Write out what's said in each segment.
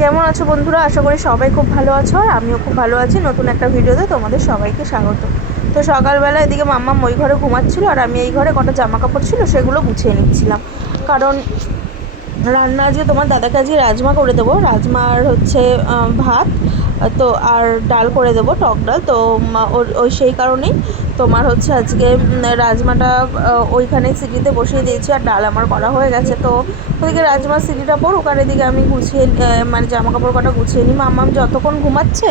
কেমন আছো বন্ধুরা? আশা করি সবাই খুব ভালো আছো আর আমিও খুব ভালো আছি। নতুন একটা ভিডিওতে তোমাদের সবাইকে স্বাগত। তো সকালবেলা এদিকে মাম্মা ওই ঘরে ঘুমাচ্ছিলো আর আমি এই ঘরে কটা জামা কাপড় ছিল সেগুলো গুছিয়ে নিচ্ছিলাম। কারণ রান্না আজকে তোমার দাদাকে আজকে রাজমা করে দেবো। রাজমার হচ্ছে ভাত তো আর ডাল করে দেবো, টক ডাল। তো ওই সেই কারণেই তোমার হচ্ছে আজকে রাজমাটা ওইখানে সিটিতে বসিয়ে দিয়েছি আর ডাল আমার করা হয়ে গেছে। তো ওদিকে রাজমা সিটিটা পর, ওখানে দিকে আমি গুছিয়ে মানে জামা কাপড় কটা গুছিয়ে নিই মাম্মাম যতক্ষণ ঘুমাচ্ছে,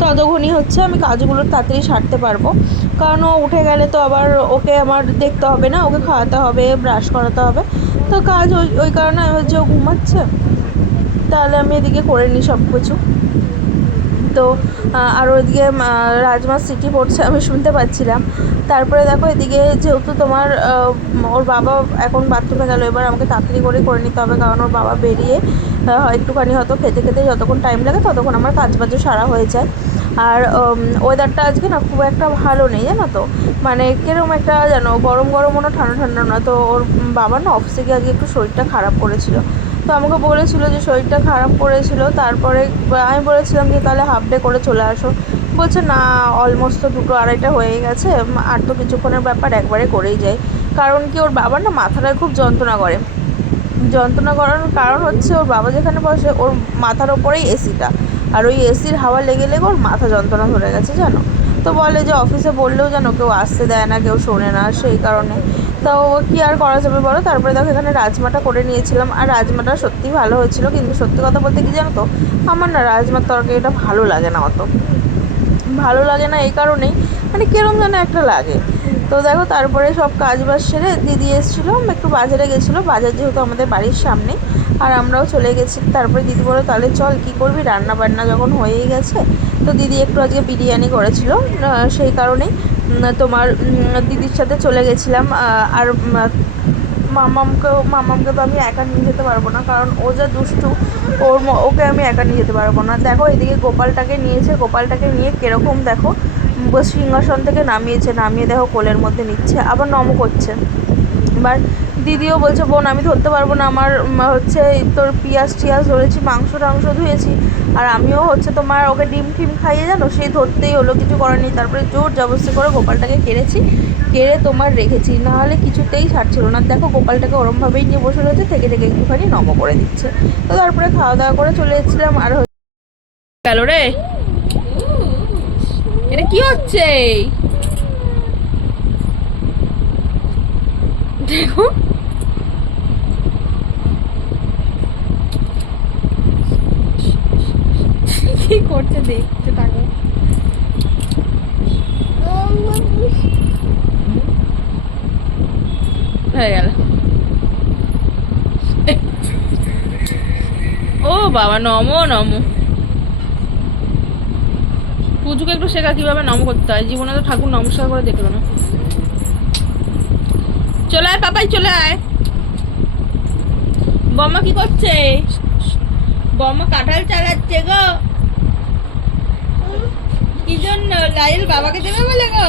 ততক্ষণই হচ্ছে আমি কাজগুলো তাড়াতাড়ি সারতে পারব। কারণ ও উঠে গেলে তো আবার ওকে আমার দেখতে হবে না, ওকে খাওয়াতে হবে ব্রাশ করাতে হবে। তো কাজ ওই ওই কারণে ভাবছি ও ঘুমাচ্ছে। তাহলে আমি এদিকে করে নিই সব কিছু তো আর ওইদিকে রাজমা সিটি পড়ছে, আমি শুনতে পাচ্ছিলাম। তারপরে দেখো, এদিকে যেহেতু তোমার ওর বাবা এখন বাথরুমে গেল, এবার আমাকে তাড়াতাড়ি করে করে নিতে হবে, কারণ ওর বাবা বেরিয়ে একটুখানি হয়তো খেতে খেতে যতক্ষণ টাইম লাগে, ততক্ষণ আমার কাজ বাজও সারা হয়ে যায়। আর ওয়েদারটা আজকে না খুব একটা ভালো নেই, জানো তো? মানে কীরকম একটা জানো গরম গরমও না ঠান্ডা ঠান্ডা না তো ওর বাবা না অফিসে গিয়ে আজকে একটু শরীরটা খারাপ করেছিল। তো আমাকে বলেছিল যে শরীরটা খারাপ করেছিল, তারপরে আমি বলেছিলাম যে তাহলে হাফ ডে করে চলে আসো। বলছে, না অলমোস্ট তো দুটো আড়াইটা হয়ে গেছে, আর তো কিছুক্ষণের ব্যাপার একবারে করেই যায় কারণ কি, ওর বাবার না মাথাটায় খুব যন্ত্রণা করে। যন্ত্রণা করার কারণ হচ্ছে, ওর বাবা যেখানে বসে, ওর মাথার ওপরেই এসিটা আর ওই এসির হাওয়া লেগে লেগে ওর মাথা যন্ত্রণা ধরে গেছে, জানো? তো বলে যে অফিসে বললেও যেন কেউ আসতে দেয় না, কেউ শোনে না সেই কারণে। তো কি আর করা যাবে বলো? তারপরে দেখো এখানে রাজমাটা করে নিয়েছিলাম। আর রাজমাটা সত্যিই ভালো হয়েছিল, কিন্তু সত্যি কথা বলতে কি জানো তো? আমার না রাজমার তরকারিটা ভালো লাগে না অত। ভালো লাগে না এই কারণেই মানে কিরম যেন একটা লাগে। তো দেখো তারপরে সব কাজ বাজ সেরে দিদি এসেছিল, একটু বাজারে গেছিল। বাজার যেহেতু আমাদের বাড়ির সামনে আর আমরাও চলে গেছি। তারপরে দিদি বলো তাহলে চল, কী করবি? রান্না বান্না যখন হয়েই গেছে। তো দিদি একটু আজকে বিরিয়ানি করেছিল। সেই কারণেই তোমার দিদির সাথে চলে গেছিলাম। আর মামামকেও মামামকে তো আমি একা নিয়ে যেতে পারব না, কারণ ও যা দুষ্টু, ওর ওকে আমি একা নিয়ে যেতে পারব না। দেখো, এদিকে গোপালটাকে নিয়েছে, গোপালটাকে নিয়ে কীরকম দেখো সিংহাসন থেকে নামিয়েছে, নামিয়ে দেখো কোলের মধ্যে নিচ্ছে, আবার নম করছে। এবার দিদিও বলছে, বোন, আমি ধরতে পারব না। আমার হচ্ছে তোর পিঁয়াজ টিয়াজ ধরেছি, মাংস টাংস ধুয়েছি। আর আমিও হচ্ছে তোমার ওকে ডিম টিম খাইয়ে জানো, সেই ধরতেই হলো, কিছু করার নেই। তারপরে জোর জবরদস্তি করে গোপালটাকে কেড়েছি, কেড়ে তোমার রেখেছি। নাহলে কিছুতেই ছাড়ছিল না। দেখো, গোপালটাকে ওরমভাবেই নিয়ে বসে রয়েছে, থেকে থেকে একটুখানি নম করে দিচ্ছে। তো তারপরে খাওয়া দাওয়া করে চলে এসেছিলাম। আর গেল রে। এটা কি হচ্ছে? দেখো। কি করছে দেখছে তাকে ও বাবা, নমো নমো। পুজোকে একটু শেখা কীভাবে নম করতে হয়। জীবনে তো ঠাকুর নমস্কার করে দেখল না। চলে আয়, পাপাই, চলে আয়। কি করছে? কাঁঠাল চালাচ্ছে গো। কি জন্য? লাইল বাবাকে দেবে বলে গো?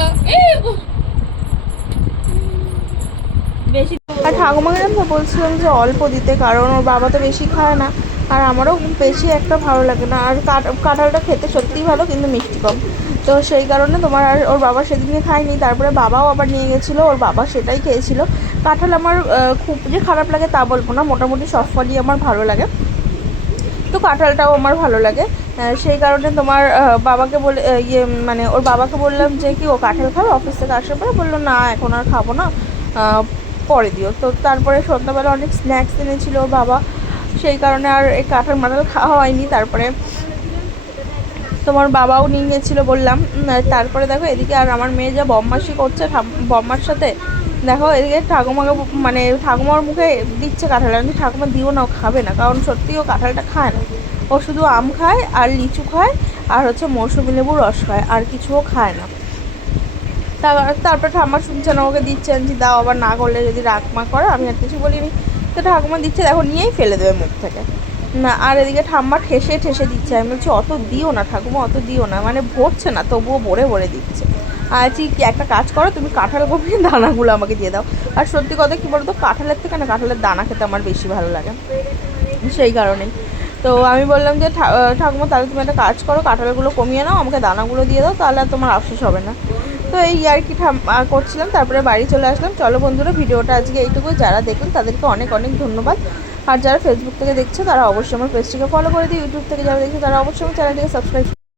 বেশি ঠাকুমাকে বলছিলাম যে অল্প দিতে, কারণ ওর বাবা তো বেশি খায় না। আর আমারও বেশি একটা ভালো লাগে না। আর কাঠ- কাঁঠালটা খেতে সত্যিই ভালো, কিন্তু মিষ্টি কম। তো সেই কারণে তোমার আর ওর বাবা সেদিনকে খায়নি, তারপরে বাবাও আবার নিয়ে গেছিল, ওর বাবা সেটাই খেয়েছিল। কাঁঠাল আমার খুব যে খারাপ লাগে তা বলব না, মোটামুটি সব ফলই আমার ভালো লাগে। তো কাঁঠালটাও আমার ভালো লাগে। সেই কারণে তোমার বাবাকে বলে ইয়ে মানে ওর বাবাকে বললাম যে, কি ও কাঁঠাল খাবে অফিস থেকে আসার পরে? বলল, না, এখন আর খাব না পরে দিও। তো তারপরে সন্ধ্যাবেলা অনেক স্ন্যাক্স এনেছিল বাবা। সেই কারণে আর এই কাঁঠাল মাঠাল খাওয়া হয়নি। তারপরে তোমার বাবাও নিয়ে গেছিল বললাম। তারপরে দেখো এদিকে আর আমার মেয়ে যা বম্মাসি করছে বম্মার সাথে। দেখো এদিকে ঠাকুমাকে মানে ঠাকুমার মুখে দিচ্ছে কাঁঠাল। আমি ঠাকুমা, দিও না খাবে না। কারণ সত্যি ও কাঁঠালটা খায় না। ও শুধু আম খায় আর লিচু খায় আর হচ্ছে মৌসুমি লেবুর রস খায়, আর কিছুও খায় না। তারপর ঠাম্মা শুনছে না, ওকে দিচ্ছেন যে দাও, আবার না করলে যদি রাগ মা করে, আমি আর কিছু বলিনি। তো ঠাকুমা দিচ্ছে, দেখো নিয়েই ফেলে দেবে মুখ থেকে। না, আর এদিকে ঠাম্মা ঠেসে ঠেসে দিচ্ছে। আমি বলছি, অত দিও না ঠাকুমা, অত দিও না। মানে ভরছে না, তবুও ভরে ভরে দিচ্ছে। আর ঠিক একটা কাজ করো, তুমি কাঁঠাল কমিয়ে দানাগুলো আমাকে দিয়ে দাও। আর সত্যি কথা কী বলতো, কাঁঠালের থেকে না, কাঁঠালের দানা খেতে আমার বেশি ভালো লাগে। সেই কারণেই। তো আমি বললাম যে, "ঠা- ঠাকুমা, তাহলে তুমি একটা কাজ করো, কাঁঠালগুলো কমিয়ে নাও, আমাকে দানাগুলো দিয়ে দাও, তাহলে আর তোমার আফসোস হবে না। তো এই আর কি করছিলাম, তারপরে বাড়ি চলে আসলাম। চলো বন্ধুরা, ভিডিওটা আজকে এইটুকু যারা দেখুন, তাদেরকে অনেক অনেক ধন্যবাদ। আর যারা ফেসবুক থেকে দেখছ, তারা অবশ্যই আমার পেজটিকে ফলো করে দিই ইউটিউব থেকে যারা দেখছ, তারা অবশ্যই আমার চ্যানেলটিকে সাবস্ক্রাইব